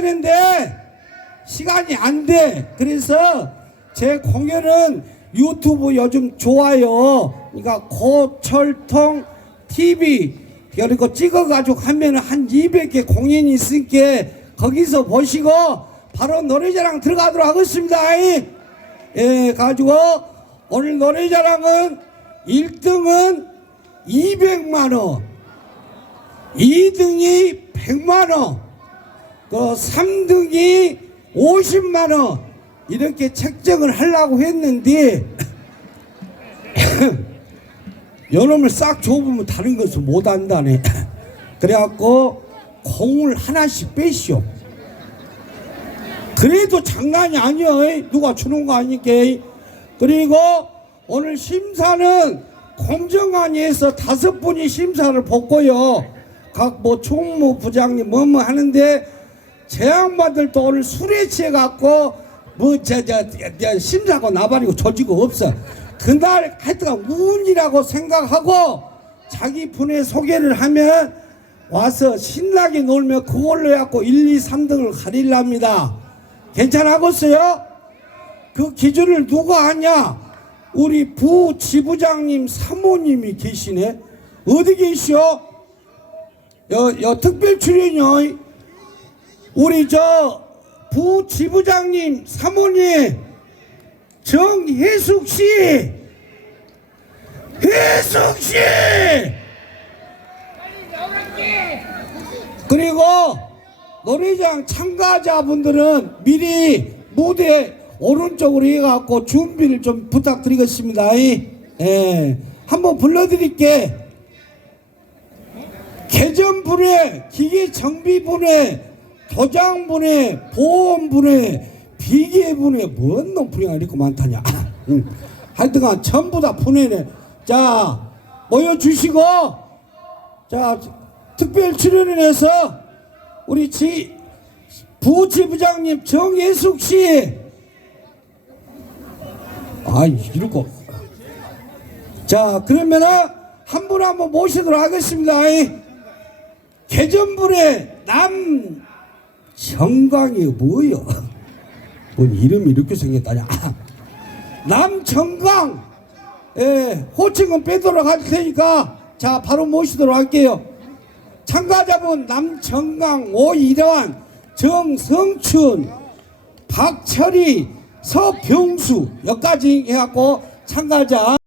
되는데 시간이 안 돼. 그래서 제 공연은 유튜브 요즘 좋아요. 그러니까 고철통 TV 그리고 찍어가지고 하면 한 200개 공연이 있으니까 거기서 보시고 바로 노래자랑 들어가도록 하겠습니다. 예, 가지고 오늘 노래자랑은 1등은 200만 원, 2등이 100만 원, 그 3등이 50만 원 이렇게 책정을 하려고 했는데 요놈을 싹 줘보면 다른 것을 못 한다네. 그래갖고 공을 하나씩 빼시오. 그래도 장난이 아니야. 누가 주는 거 아니까. 그리고 오늘 심사는 공정관위에서 다섯 분이 심사를 받고요. 각 뭐 총무 부장님 뭐뭐 하는데 제 양반들도 오늘 술에 취해 갖고 뭐저저 심사고 나발이고 조지고 없어. 그날 하여튼 운이라고 생각하고 자기 분의 소개를 하면 와서 신나게 놀며 그걸로 해갖고 1, 2, 3등을 가릴랍니다. 괜찮아겠어요? 그 기준을 누가 하냐? 우리 부 지부장님 사모님이 계시네. 어디 계시오? 여, 여 특별 출연이요. 우리 저 부지부장님 사모님 정혜숙 씨. 혜숙 씨. 그리고 노래장 참가자분들은 미리 무대 오른쪽으로 해갖고 준비를 좀 부탁드리겠습니다. 예, 한번 불러드릴게. 개전분해, 기계정비분해, 도장분해, 보험분해, 비계분해, 뭔 놈분해가 이렇게 많다냐. 응. 하여튼간 전부 다 분해네. 자, 모여주시고, 자, 특별 출연을 해서 우리 지, 부지부장님 정예숙 씨. 아, 이러고. 자, 그러면은 한 분 한 분 모시도록 하겠습니다. 개전분의 남 정광이 뭐요? 뭔 이름이 이렇게 생겼다냐? 남정광. 예, 호칭은 빼도록 할 테니까 자 바로 모시도록 할게요. 참가자분 남정강, 오이러한, 정성춘, 박철희, 서병수 여기까지 해갖고 참가자